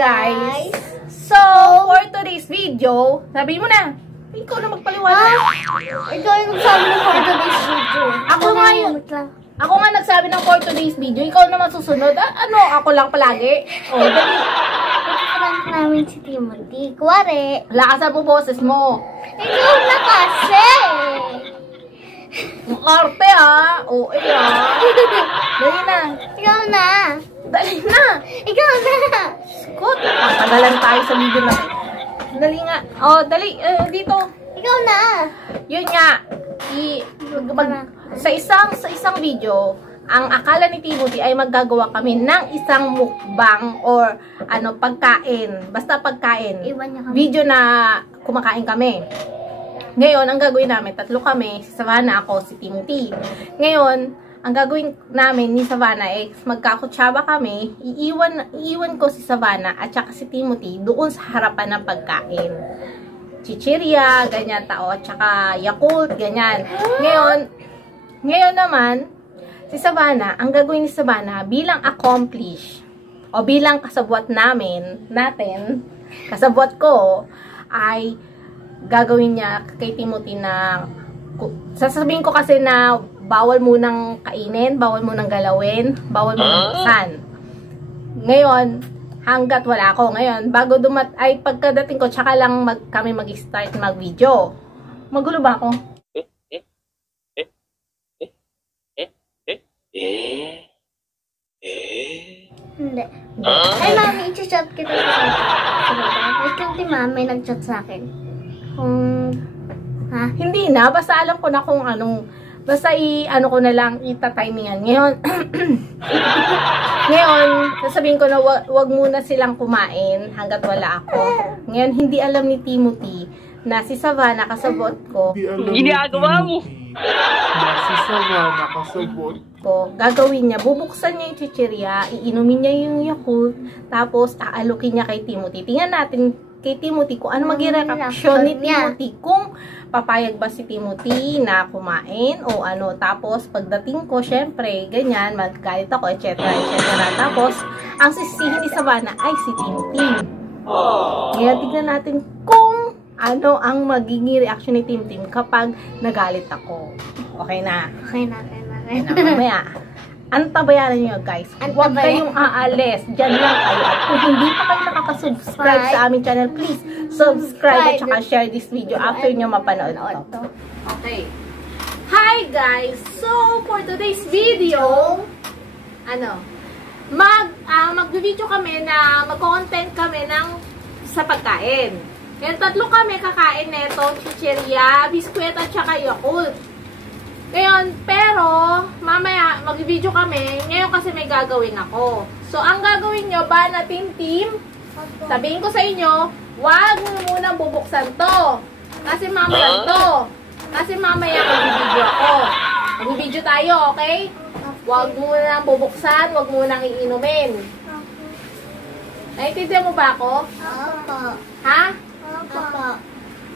guys! So, for today's video, sabihin mo na, ikaw na magpaliwanag. Ikaw yung nagsabi ng for today's video. Ako nga nagsabi ng for today's video, ikaw na masusunod. Ano, ako lang palagi? O, dali. Prank namin si Timothy. Kuwari. Lakasan mo boses mo. Ikaw na kasi! Yung arte ha. O, dali na. Ikaw na. Dali na. Ikaw na. Skot. Matagalan tayo sa video na. Dali nga. O, dali. Dito. Ikaw na. Yun nga. Sa isang video, ang akala ni Timothy ay maggagawa kami ng isang mukbang or pagkain. Basta pagkain. Iwan niya kami. Video na kumakain kami. Ngayon, ang gagawin namin, tatlo kami, si Savannah, ako, si Timothy. Ngayon, ang gagawin namin ni Savannah ay magkakutsaba kami, iiwan ko si Savannah at saka si Timothy doon sa harapan ng pagkain. Chichirya, ganyan tao, at saka Yakult, ganyan. Ngayon naman, si Savannah, ang gagawin ni Savannah bilang accomplish o bilang kasabwat natin, kasabwat ko, ay gagawin niya kay Timothy na sasabihin ko kasi na bawal munang kainin, bawal munang galawin, bawal munang buksan. Ngayon, hanggat wala ako. Ngayon, bago pagkadating ko, tsaka lang kami mag-start mag-video. Magulo ba ako? Hindi. Ay, mami, i-chat kita sa wait lang, di mami nag-chat sa akin. Hindi na. Basta alam ko na kung anong, basta ko na lang, itatimingan. Ngayon, sasabihin ko na wag muna silang kumain hanggat wala ako. Ngayon, hindi alam ni Timothy na si Savannah, kasabot ko. Ginagawa mo! Na si Savannah, kasabot ko, gagawin niya, bubuksan niya yung chichirya, iinumin niya yung Yakult, tapos aalukin niya kay Timothy. Tingnan natin kay Timothy kung ano maging reaction ni Timothy, kung papayag ba si Timothy na kumain o ano. Tapos pagdating ko, syempre ganyan, magagalit ako, etc. Tapos ang sisihin ni Savannah ay si Timothy. Ngayon tignan natin kung ano ang magiging reaction ni Timothy kapag nagalit ako. Okay na? Okay na. Mamaya, antabayanan nyo guys. Huwag kayong aalis. Diyan lang kayo. At kung hindi pa kayo nakaka-subscribe sa aming channel, please subscribe at saka share this video after nyo mapanood to. Okay. Hi guys! So, for today's video, mag-video kami na mag-content kami sa pagkain. Ngayon, tatlo kami kakain neto, chichirya, biskwit at saka Yakult. Ngayon, pero, mamaya, mag-video kami. Ngayon kasi may gagawin ako. So, ang gagawin nyo ba natin, team? Sabihin ko sa inyo, wag muna bubuksan to. Kasi mamaya mag-video ako. Mag-video tayo, okay? Wag muna bubuksan, wag muna iinumin. Naiintindihan mo ba ako? Opo. Ha? Opo.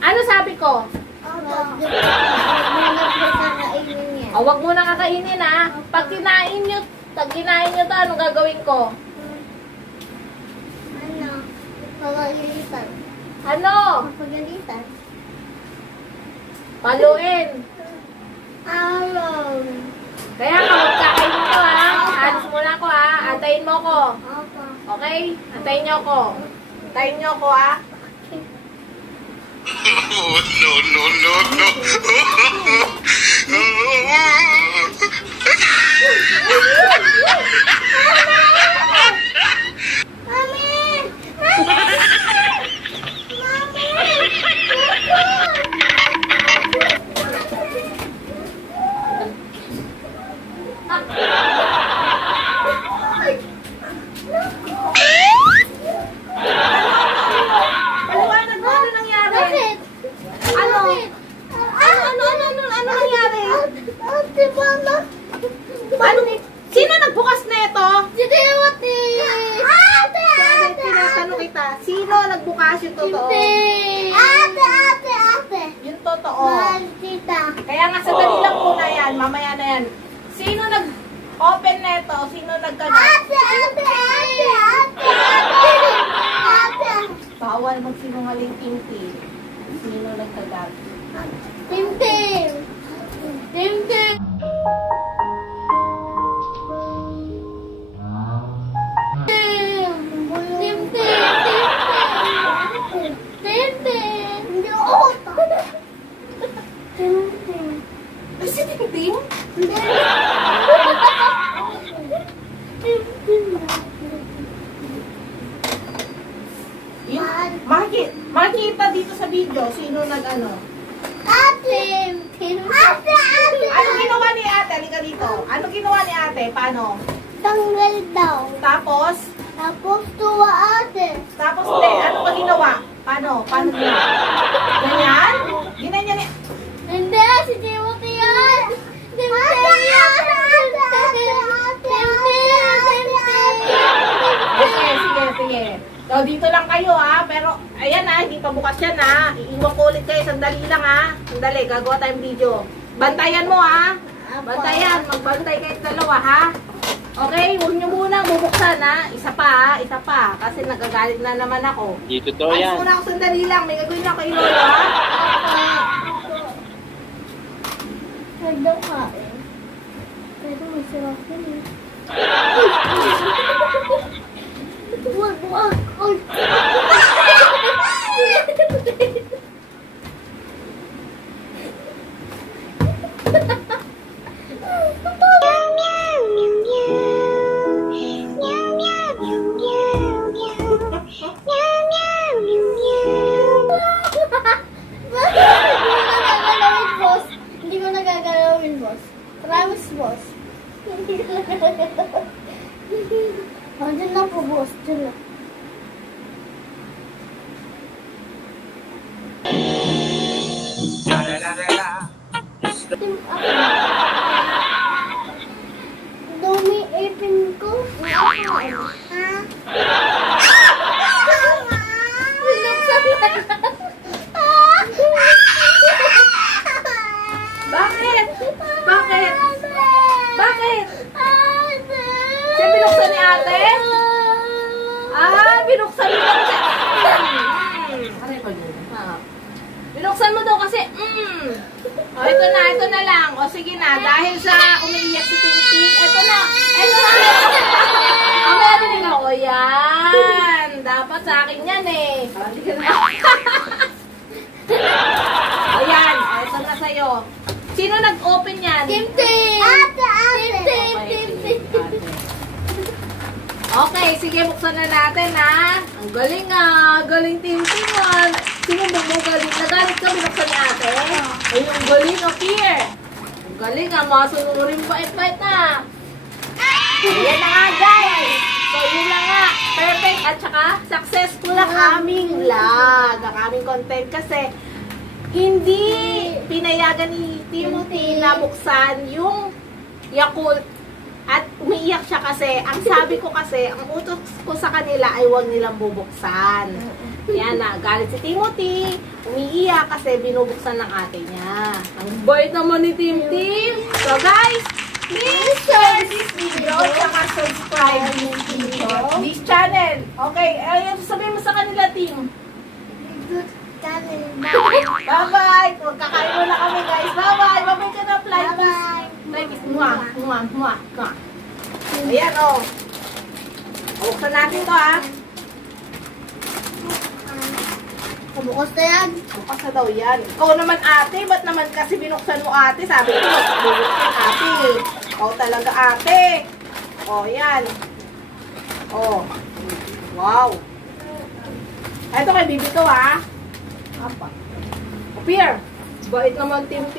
Ano sabi ko? Wag mo na kakainin ha. Pag kinain nyo to, anong gagawin ko? Pagalitan. Ano? Pagalitan. Paluin. Kaya ka, magkakainin ko ha. Alis muna ko ha. Antayin mo ko. Okay? Antayin nyo ko. Antayin nyo ko ha. Oh, no. Sino nagbukas nito? Si Timothy! Ate! Tinatanong kita, sino nagbukas yung totoo? Ate! Yung totoo. Tita. Kaya nga, sadali lang muna yan. Mamaya na yan. Sino nag-open nito? Sino nagkagat? Ate! bawal magsinungaling Tim Tim. Sino nagkagat? Tim Tim! Tim Tim! Tim! Tim Tim! Tim Tim! Hindi ako! Tim Tim! Ay, si Tim Tim? Hindi! Tim Tim! Yun, makikita dito sa video, sino nag-ano? Ate! Tim! Ate! Ate! Ano ginawa ni ate? Halika dito. Ano ginawa ni ate? Paano? Tanggal daw. Tapos? Tapos tuwa ate. Tapos hindi. Ano pa ginawa? Paano? Paano ginawa? Ganyan? Ginanyan ni... Hindi, si Timothy yan. Timothy yan. Sige. So, dito lang kayo ha. Pero, ayan ha, hindi pa bukas yan ha. Iiwan ko ulit kayo. Sandali lang ha. Sandali, gagawa tayong video. Bantayan mo ha. Bantayan. Magbantay kayo dalawa ha. Okay, huwag nyo muna bubuksan ha. Isa pa. Kasi nagagalit na naman ako. Dito to Alis yan. muna ako sandali lang. May gagawin ako kay Lolo ha. Huwag daw kain. Pero masarap yun eh. Wag. Ay. Hindi ko nagagalawin, boss. Promise, boss. Hindi ko nagagalawin. Diyan lang po, boss. Diyan lang. Dumi ipin ko. Ha? Bakit? Siya binuksan ni ate? Binuksan mo daw kasi. Aray pa yun. Binuksan mo daw kasi. Ito na lang. O sige na, dahil sa umiiyak si Tim Tim, ito na. Mamaya din ikaw. O yan. Dapat sa akin yan eh. O yan. Ito na sa'yo. Sino nag-open yan? Tim Tim! Ate! Okay, sige, buksan na natin, ha? Ang galing, galing Tim Tim, Sino mo galing? Nagalit ka, binuksan ni ate? Ay, ang galing, Kier. Ang galing, masunurin bait-bait, Ayan na nga, guys. So, yun na nga. Perfect. At saka, successful ang aming vlog. Ang aming content kasi hindi pinayagan ni Timothy na buksan yung Yakult. At umiiyak siya kasi, ang sabi ko kasi, ang utos ko sa kanila ay huwag nilang bubuksan. Yan na, galit si Timothy, umiiyak kasi binubuksan ng ate niya. Ang bait naman ni Tim Tim. So guys, please share this video, saka subscribe this channel. Okay, ayun, sabihin mo sa kanila, Tim. Bye-bye! Kakain mo na kami, guys. Bye-bye! Bye-bye ka na, fly kiss. Fly kiss. Mwah. Ayan, buksan natin to, Bukas na yan. Bukas na daw yan. Ikaw naman, ate. Ba't naman kasi binuksan mo, ate? Sabi ko, bubuksan, ate. Ikaw talaga, ate. Yan. Wow. Ito kay bibi ko, Apa. Appear. Bait naman, Tim Tim.